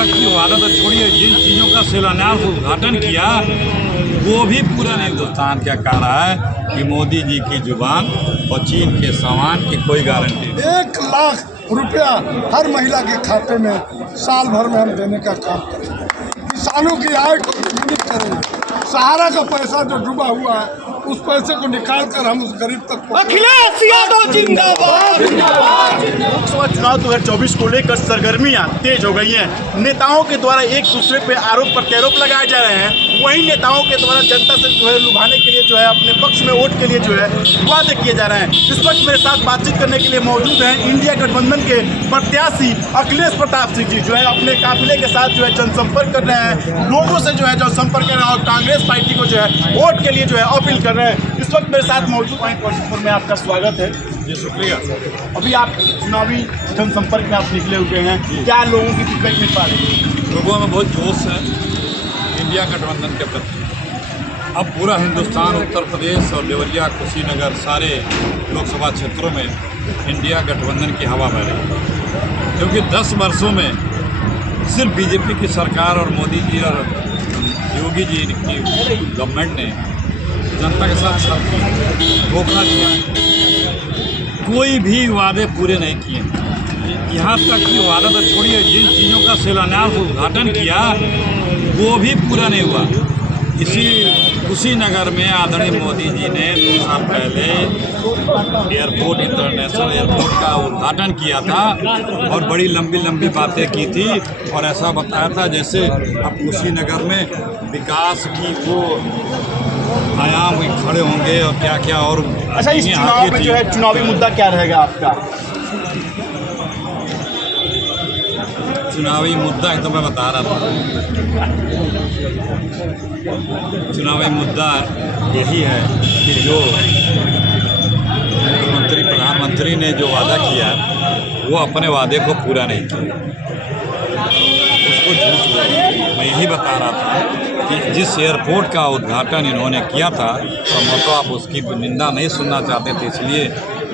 तक की वादा तो छोड़िए, जिन चीज़ों का शिलान्यास उद्घाटन किया वो भी पूरा नहीं। हिंदुस्तान क्या कह रहा है कि मोदी जी की जुबान और चीन के सामान की कोई गारंटी नहीं। 1 लाख रुपया हर महिला के खाते में साल भर में हम देने का काम करेंगे। किसानों की आय को दोगुनी करेंगे। सहारा का पैसा जो डूबा हुआ है उस पैसे को निकाल कर हम उस गरीब तक अखिलेश यादव जिंदाबाद। लोकसभा चुनाव 2024 को लेकर सरगर्मियां तेज हो गई हैं। नेताओं के द्वारा एक दूसरे पे आरोप प्रत्यारोप लगाए जा रहे हैं। वहीं नेताओं के द्वारा जनता से जो है लुभाने के लिए जो है अपने पक्ष में वोट के लिए जो है वादे किए जा रहे हैं। इस वक्त मेरे साथ बातचीत करने के लिए मौजूद हैं इंडिया गठबंधन के प्रत्याशी अखिलेश प्रताप सिंह जी, जो है अपने काफिले के साथ जो है जनसंपर्क कर रहे हैं, लोगों से जो है जनसंपर्क कर रहे हैं और कांग्रेस पार्टी को जो है वोट के लिए जो है अपील कर रहे हैं। इस वक्त मेरे साथ मौजूद हैं, में आपका स्वागत है जी, शुक्रिया। अभी आप चुनावी जनसंपर्क में आप निकले हुए हैं, क्या लोगों की फीडबैक मिल पा रही है? लोगों में बहुत जोश है इंडिया गठबंधन के प्रति। अब पूरा हिंदुस्तान, उत्तर प्रदेश और देवरिया, कुशीनगर, सारे लोकसभा क्षेत्रों में इंडिया गठबंधन की हवा बह रही है, क्योंकि 10 वर्षों में सिर्फ बीजेपी की सरकार और मोदी जी और योगी जी की गवर्नमेंट ने जनता के साथ धोखा दिया, कोई भी वादे पूरे नहीं किए। यहाँ तक कि वादा तो छोड़िए, जिन चीज़ों का शिलान्यास उद्घाटन किया वो भी पूरा नहीं हुआ। इसी कुशीनगर में आदरणीय मोदी जी ने 2 साल पहले एयरपोर्ट, इंटरनेशनल एयरपोर्ट का उद्घाटन किया था और बड़ी लंबी लंबी बातें की थी और ऐसा बताया था जैसे अब कुशीनगर में विकास की वो आयाम खड़े होंगे और क्या क्या। और अच्छा, इस चुनाव में जो है चुनावी मुद्दा क्या रहेगा आपका? चुनावी मुद्दा तो मैं बता रहा था, चुनावी मुद्दा यही है कि जो मुख्यमंत्री प्रधानमंत्री ने जो वादा किया वो अपने वादे को पूरा नहीं किया, उसको झूठ बोला। मैं यही बता रहा था कि जिस एयरपोर्ट का उद्घाटन इन्होंने किया था, तो आप उसकी निंदा नहीं सुनना चाहते थे, इसलिए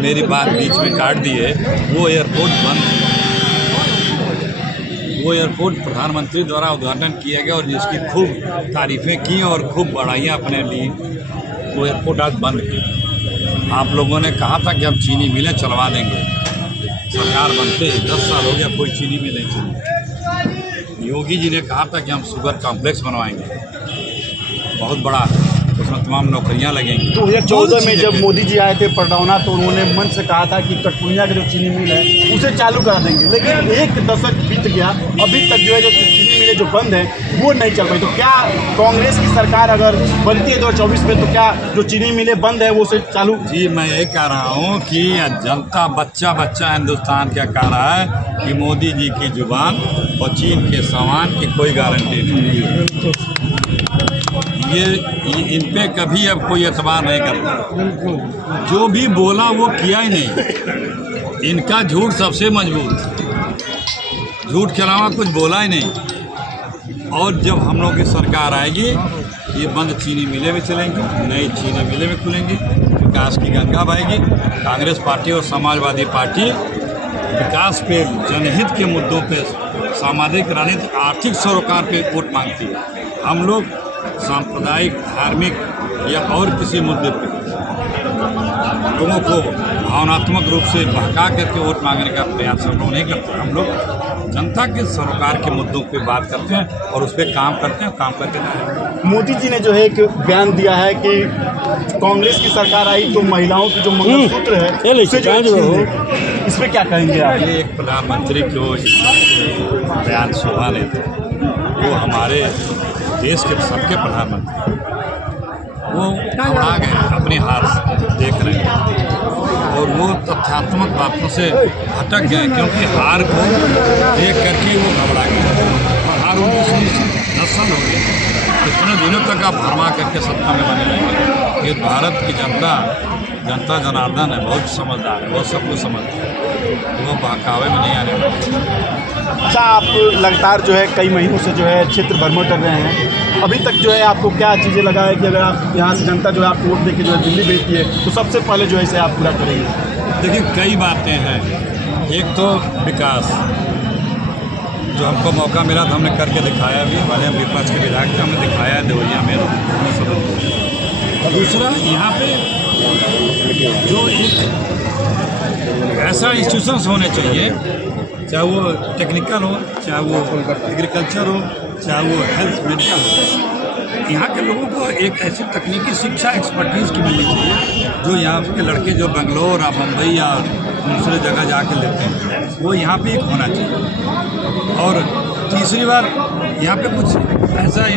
मेरी बात बीच में काट दिए। वो एयरपोर्ट प्रधानमंत्री द्वारा उद्घाटन किया गया और जिसकी खूब तारीफ़ें की और खूब बढ़ाइयाँ अपने लिए, वो एयरपोर्ट आज बंद किया। आप लोगों ने कहा था कि हम चीनी मिलें चलवा देंगे, सरकार बनते 10 साल हो गया, कोई चीनी मिल नहीं चली। योगी जी ने कहा था कि हम शुगर कॉम्प्लेक्स बनवाएंगे, बहुत बड़ा, उसमें तमाम नौकरियां लगेंगी। 2014 में जब मोदी जी आए थे पडरौना, तो उन्होंने मंच से कहा था कि कटपुनिया का जो चीनी मिल है उसे चालू करा देंगे, लेकिन 1 दशक बीत गया, अभी तक जो है जो चीनी मिलें जो बंद है वो नहीं चल पाई। तो क्या कांग्रेस की सरकार अगर बनती है 2024 में, तो क्या जो चीनी मिलें बंद है वो उसे चालू? जी, मैं यही कह रहा हूँ कि जनता, बच्चा हिंदुस्तान क्या कह रहा है कि मोदी जी की जुबान और चीन के सामान की कोई गारंटी नहीं है। ये इन पे कभी अब कोई एतबार नहीं करता। जो भी बोला वो किया ही नहीं। इनका झूठ सबसे मजबूत, झूठ के अलावा कुछ बोला ही नहीं। और जब हम लोग की सरकार आएगी, ये बंद चीनी मिलें भी चलेंगी, नई चीनी मिलें भी खुलेंगी, विकास की गंगा बहेगी। कांग्रेस पार्टी और समाजवादी पार्टी विकास पे, जनहित के मुद्दों पे, सामाजिक, राजनीतिक, आर्थिक सरोकार पे वोट मांगती है। हम लोग सांप्रदायिक, धार्मिक या और किसी मुद्दे पर लोगों को भावनात्मक रूप से बहका करके वोट मांगने का प्रयास हम लोग नहीं करते। हम लोग जनता के सरोकार के मुद्दों पे बात करते हैं और उस पर काम करते हैं, काम करके जाएंगे। मोदी जी ने जो है एक बयान दिया है कि कांग्रेस की सरकार आई तो महिलाओं की जो मंगलसूत्र है उसे जो इस पर क्या कहेंगे आप? ये एक प्रधानमंत्री को बयान शोभा लेते, वो हमारे देश के सबके प्रधानमंत्री, वो घबरा गए, अपनी हार देख रहे हैं और वो तथ्यात्मक बातों से भटक गए, क्योंकि हार को देख करके वो घबरा गए। हार उनकी नस्ल हो गई। इतने दिनों तक आप भरमा करके सत्ता में बने रहेंगे। ये भारत की जनता जनार्दन है, बहुत समझदार है, बहुत सब कुछ समझता है, वो बहकावे में नहीं आने वाले। अच्छा, आप लगातार जो है कई महीनों से जो है क्षेत्र भ्रमण कर रहे हैं, अभी तक जो है आपको क्या चीज़ें लगा है कि अगर आप यहाँ से जनता जो है आपको वोट देके जो है दिल्ली भेजती है तो सबसे पहले जो है इसे आप पूरा करेंगे? देखिए, कई बातें हैं। एक तो विकास, जो हमको मौका मिला तो हमने करके दिखाया भी, भले हम विपक्ष के विधायक थे, हमने दिखाया है देवरिया में। दूसरा, यहाँ पे जो एक ऐसा इंस्टीट्यूशंस होने चाहिए, चाहे वो टेक्निकल हो, चाहे वो एग्रीकल्चर हो, चाहे वो हेल्थ मेडिकल हो, यहाँ के लोगों को एक ऐसी तकनीकी शिक्षा एक्सपर्टीज़ की मिलनी चाहिए जो यहाँ के लड़के जो बेंगलोर या बम्बई या दूसरे जगह जाके लेते हैं, वो यहाँ पे एक होना चाहिए। और तीसरी बात, यहाँ पे कुछ ऐसा ही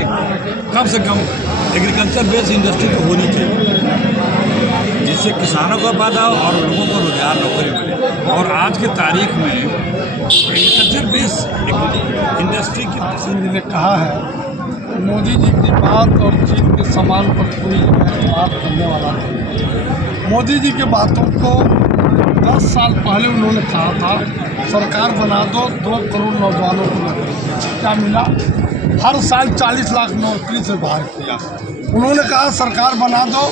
कम से कम एग्रीकल्चर बेस्ड इंडस्ट्री तो होनी चाहिए जिससे किसानों को फायदा हो और लोगों को रोजगार नौकरी मिले। और आज के तारीख में एग्रीकल्चर बेस्ड इंडस्ट्री की सिंह जी ने कहा है मोदी जी की बात और चीन के समान पर कोई बात करने वाला नहीं। मोदी जी के बातों को 10 साल पहले उन्होंने कहा था सरकार बना दो, 2 करोड़ नौजवानों को नौकरी। क्या मिला? हर साल 40 लाख नौकरी से बाहर किया। उन्होंने कहा सरकार बना दो,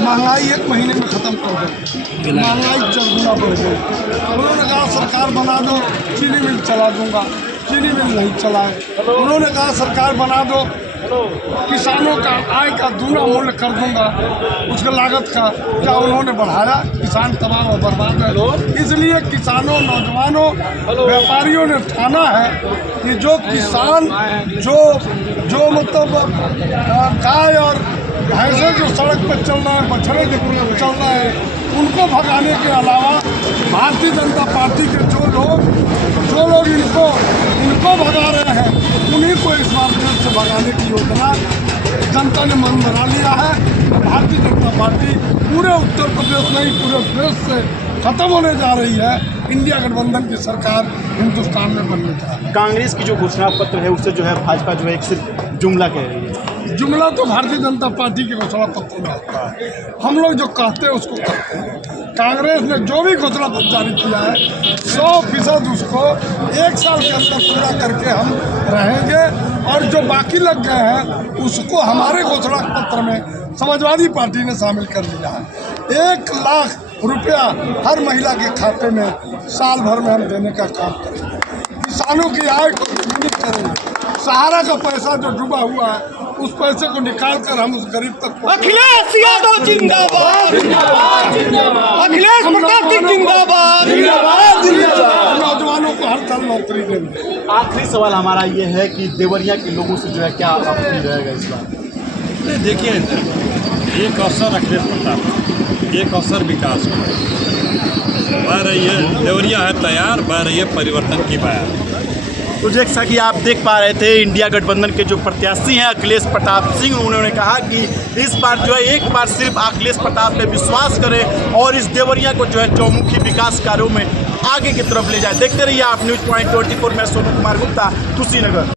महंगाई 1 महीने में ख़त्म कर दो, महंगाई 4 गुना बढ़ गई। उन्होंने कहा सरकार बना दो, चीनी मिल चला दूंगा, चीनी मिल नहीं चलाए। उन्होंने कहा सरकार बना दो, किसानों का आय का दूना मूल्य कर दूंगा, उसका लागत का क्या उन्होंने बढ़ाया? किसान तबाह और बर्बाद है। इसलिए किसानों, नौजवानों, व्यापारियों ने ठाना है कि जो किसान जो मतलब गाय और भैंसे जो सड़क पर चल रहा है, बछड़े जो चल रहा है, उनको भगाने के अलावा भारतीय जनता पार्टी के जो लोग इनको भगा रहे हैं, उन्हीं को इस बार फिर से भगाने की योजना जनता ने मन बना लिया है। भारतीय जनता पार्टी पूरे उत्तर प्रदेश नहीं, पूरे देश से खत्म होने जा रही है। इंडिया गठबंधन की सरकार हिंदुस्तान में बनने जा रही है। कांग्रेस की जो घोषणा पत्र है उससे जो है भाजपा जो है एक सिर्फ जुमला कह रही है। जुमला तो भारतीय जनता पार्टी के घोषणा पत्र में होता है, हम लोग जो कहते हैं उसको करते हैं। कांग्रेस ने जो भी घोषणा पत्र जारी किया है 100% उसको 1 साल के अंदर पूरा करके हम रहेंगे, और जो बाकी लग गए हैं उसको हमारे घोषणा पत्र में समाजवादी पार्टी ने शामिल कर लिया है। 1 लाख रुपया हर महिला के खाते में साल भर में हम देने का काम करेंगे। किसानों की आय को दुगुनी करेंगे। सहारा का पैसा जो डूबा हुआ है उस पैसे को निकाल कर हम उस गरीब तक अखिलेश यादव जिंदाबाद, अखिलेश प्रताप सिंह जिंदाबाद, नौजवानों को हर साल नौकरी देंगे। आखिरी सवाल हमारा ये है कि देवरिया के लोगों से जो है क्या अपील रहेगा इस बार? नहीं, देखिए, एक अवसर अखिलेश प्रताप, एक अवसर विकास का बह रही है। देवरिया है तैयार, बह रही है परिवर्तन की बयार। तो जैसा कि आप देख पा रहे थे, इंडिया गठबंधन के जो प्रत्याशी हैं अखिलेश प्रताप सिंह, उन्होंने कहा कि इस बार जो है एक बार सिर्फ अखिलेश प्रताप पे विश्वास करें और इस देवरिया को जो है चौमुखी विकास कार्यों में आगे की तरफ ले जाए। देखते रहिए आप न्यूज़ पॉइंट 24। मैं सोनू कुमार गुप्ता, कुशीनगर।